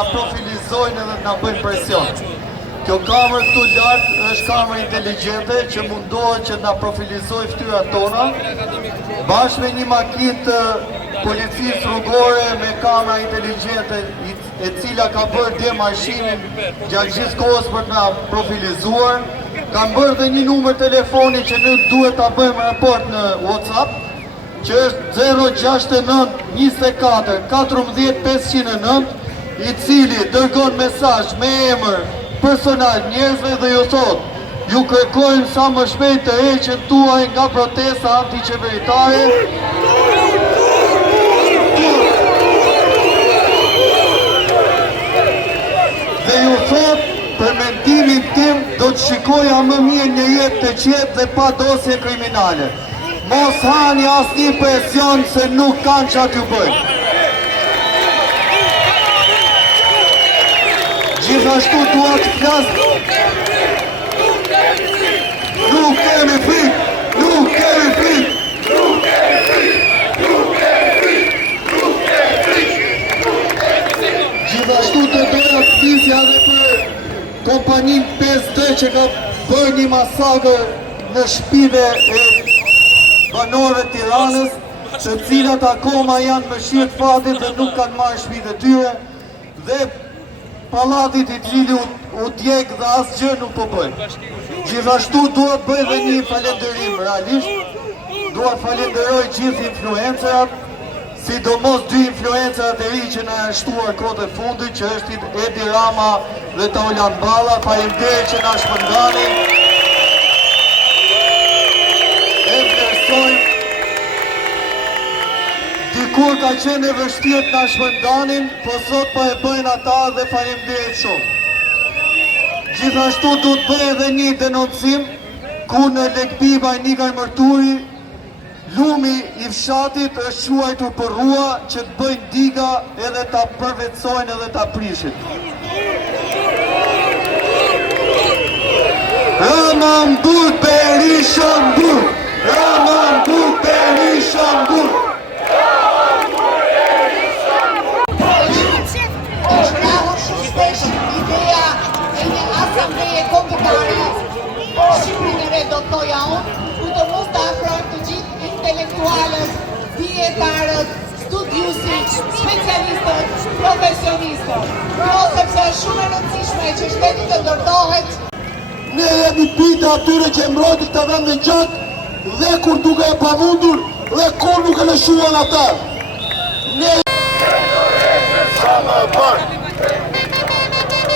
na profilizojnë edhe na bëjnë presion. Kjo kamerë këtu lartë është kamerë inteligjente që mundohet që na profilizoj fytyrat tona, bashkë me një makinë të policisë rrugore me kamera inteligjente e cila ka bërë dhe marshimin gjatë gjithë kohës për të na profilizuar. Kanë bërë dhe një numër telefoni që ne duhet ta bëjmë raport në WhatsApp, që është 069 24 14 509, i cili dërgon mesazh me emër personal njerëzve dhe ju thot: ju kërkojmë sa më shpejt të heqen tuaj nga protesta antiqeveritare. Dhe ju thot, për mendimin tim do të shikoja më mirë një jetë të qetë dhe pa dosje kriminale. Mos hani asnjë presion se nuk kanë çfarë t'ju bëjnë. Gjithashtu dua të flas. Nuk kemi frikë, nuk kemi frikë. Nuk kemi frikë, nuk kemi frikë, nuk kemi frikë. Gjithashtu të doja të flisja edhe për kompaninë 5D që ka bërë një masakër në shtëpive e banorëve të Tiranës, të cilat akoma janë më shirë fatit dhe nuk kanë marrë shtëpitë e tyre, dhe pallatit i cili u djeg dhe asgjë nuk po bëjnë. Gjithashtu duhet bëj dhe një falënderim realisht. Duhet falenderoj gjithë influencerat, sidomos dy influencerat e ri që na janë shtuar kohët e fundit, që është Edi Rama dhe Taulan Balla. Faleminderit që na shpërndanin. E vlerësojmë. Dikur ka qenë e vështirë të na shpërndanin, po sot po e bëjnë ata dhe faleminderit shumë. Gjithashtu du të bëj edhe një denoncim ku në Lekbiba e Nikaj Mërturi lumi i fshatit është quajtur për rrua që të bëjnë diga edhe ta përvetsojnë edhe ta prishin. Rama mbur, Berisha mbur! Rama mbur, Berisha mbur! Ideja e një asambleje kombëtare Shqipërinë do të thoja unë, ku të mos të afrojmë të gjithë intelektualët, dietarët, studiusit, specialistët, profesionistët. Kjo sepse është shumë e rëndësishme që shteti të ndërtohet. Ne jemi pita atyre që mbrojtë të vend në gjatë dhe kur duke e pamundur dhe kur nuk e lëshuan ata. Ne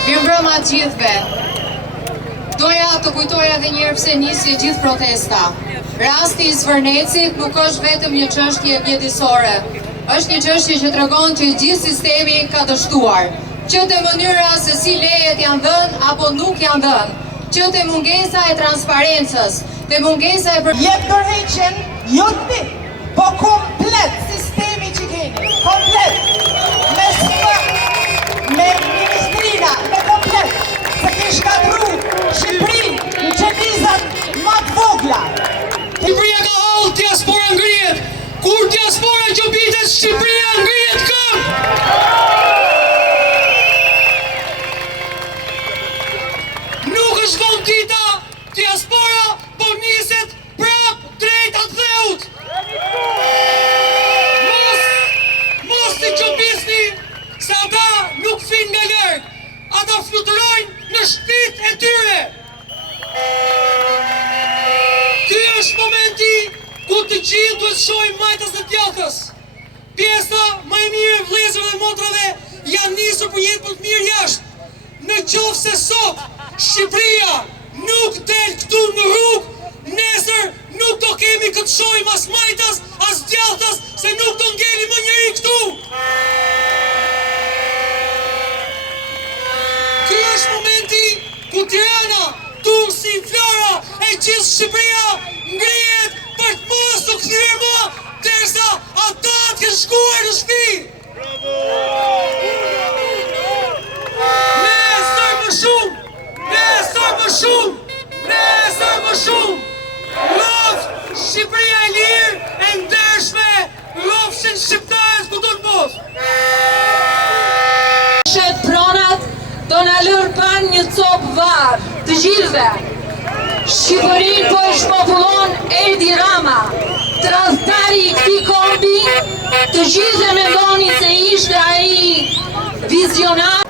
Mirëmbrëma gjithëve. Doja të kujtoja edhe një herë pse nisi gjithë protesta. Rasti i Zvërnecit nuk është vetëm një çështje mjedisore. Është një çështje që tregon që gjithë sistemi ka dështuar. Që te mënyra se si lejet janë dhënë apo nuk janë dhënë. Që te mungesa e transparencës, te mungesa e Jep tërheqjen, jo ti, po komplet sistemi që keni, komplet. Me ministrina, me komplet, se ke shkatru Shqipërinë në qendizat më të vogla. Shqipëria ka hall, diaspora ngrihet. Kur diaspora gjobitet, Shqipëria ngrihet këmbë. Nuk është vonë dita, diaspora po niset prap drejt atë dheut. Mos të gjobisni, se ata nuk fin nga lërg, ata fluturojnë në shtëpitë e tyre. Ky është momenti ku të gjithë duhet shohim majtas dhe djathtas. Pjesa më e mirë e vëllezërve dhe motrave janë nisur për jetë më të mirë jashtë. Në qoftë se sot Shqipëria nuk del këtu në rrugë, nesër nuk do kemi këtë shohim as majtas, as djathtas, se nuk do ngeli më njëri këtu. Ky është momenti ku Tirana, Durrësi, Flora e gjithë Shqipëria ngrihet për të mos u kthyer më, derisa ata të kenë shkuar në shtëpi. Nesër më shumë, nesër më shumë, nesër më shumë. Loft Shqipëria e lirë, e ndershme, lofshin shqiptarët ku do të mos. do na lër pan një copë varë, të gjithëve. Shqipërinë po e shpopullon Edi Rama, tradhtari i këtij kombi, të gjithë e mendoni se ishte ai vizionar.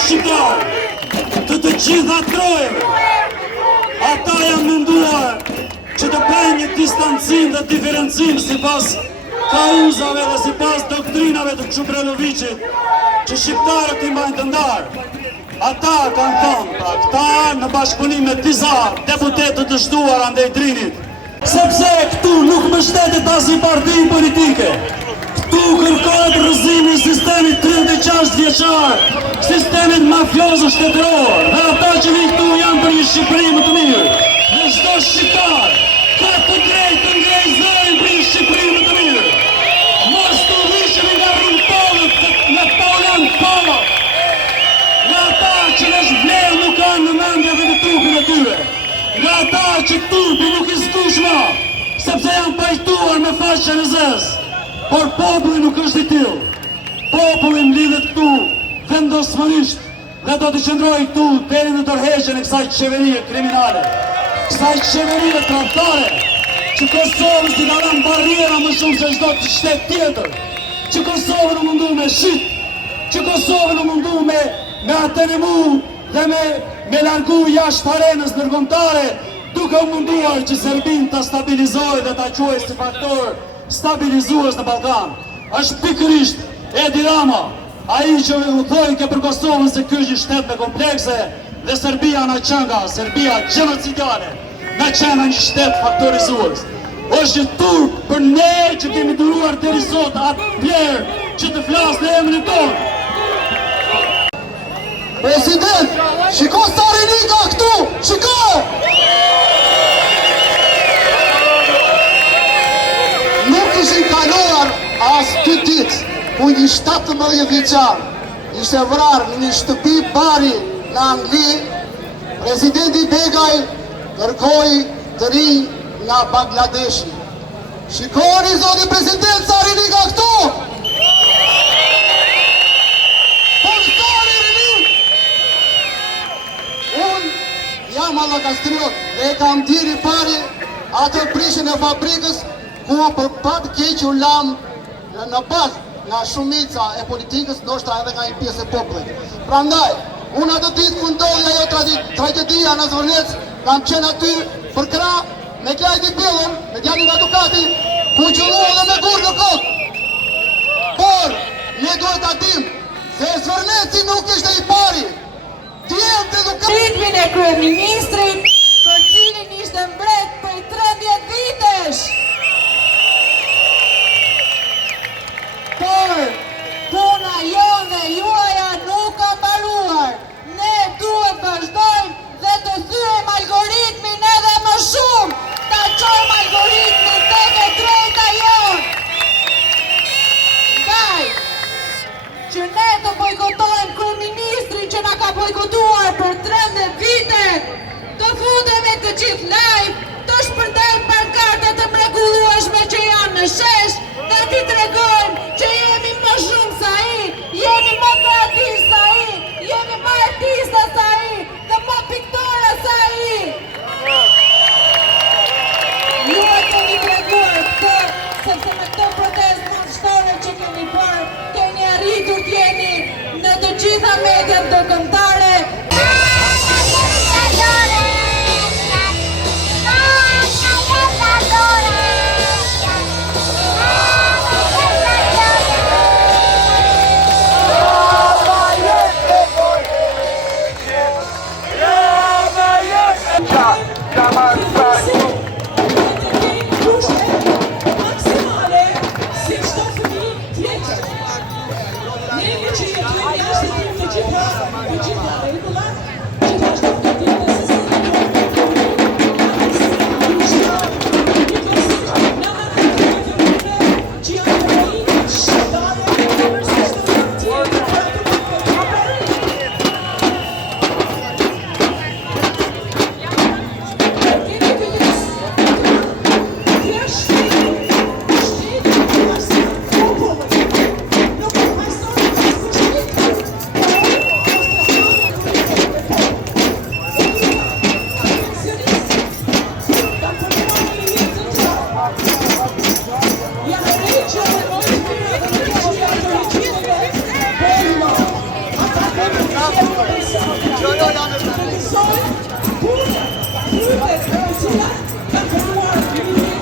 Shqiptar, të gjitha trojeve, ata janë menduar që të bëjnë një distancim dhe diferencim si pas kauzave dhe si pas doktrinave të Çuprelovicit, që shqiptarët i mbajnë të ndarë. Ata kanë thonë, pra këta në bashkëpunim me disa deputetët të shtuar andej Drinit, sepse këtu nuk mbështetet as një parti politike. Këtu kërkohet rrëzimi i sistemit 36 vjeçar, sistemit mafiozë shtetëror, dhe ata që vinë këtu janë për një Shqipëri më të mirë. Dhe çdo shqiptar ka të drejtë të ngrejë zërin për një Shqipëri më të mirë. Mos të vishemi nga rrëmpollët, nga polën pollët. Nga ata që në shvlerë nuk kanë në mendje dhe në trupin e tyre. Nga ata që trupi nuk i skushma, sepse janë pajtuar me faqen e zezë. Por populli nuk është i tillë. Populli mlidhet këtu vendosmërisht dhe do të qëndrojë këtu deri në tërheqjen e kësaj qeverie kriminale, kësaj qeverie tradhtare, që Kosovës i ka dhënë barriera më shumë se çdo shtet tjetër, që Kosovën u mundu me shit, që Kosovën u mundu me atënimu dhe me largu jashtë arenës ndërkombëtare, duke u munduar që Serbinë ta stabilizojë dhe ta quajë si faktor stabilizues në Ballkan. Është pikërisht Edi Rama, ai që u thoi ke për Kosovën se ky është një shtet me komplekse dhe Serbia na qënga, Serbia gjenocidiale, na qënga një shtet faktorizues. Është një turp për ne që kemi duruar deri sot atë vlerë që të flas në emrin tonë. President, shiko sa rini ka këtu, shiko! Nuk ishin kaluar as 2 ditë, ku një 17 vjeçar ishte vrarë në një shtëpi bari në Angli, presidenti Begaj kërkoi të rinj nga Bangladeshi. Shikoni zoti president sa rini ka këtu! Jam allakastriot dhe kam diri pari atë prishën e fabrikës ku për patë keq u lam në bazë nga shumica e politikës, ndoshta edhe nga një pjesë e popullit. Prandaj, unë atë ditë ku ndodhi ajo tragedia në Zvërnec, kam qenë aty për krah me Klajdi Billën, me djalin nga Dukati, ku qëllohë dhe me gurë në kokë. Por, ne duhet ta dimë se Zvërneci nuk ishte i pari. Ritmin e kryeministrit, për cilin ishte mbret për 13 vitesh. Por, puna jonë dhe juaja nuk ka mbaruar. Ne duhet vazhdojmë dhe të thyejmë algoritmin edhe më shumë, ta çojmë algoritmin tek e drejta jonë. Ndaj, që ne të bojkotojmë kryeministrin që na ka bojkotuar për 13 vite, të të gjitha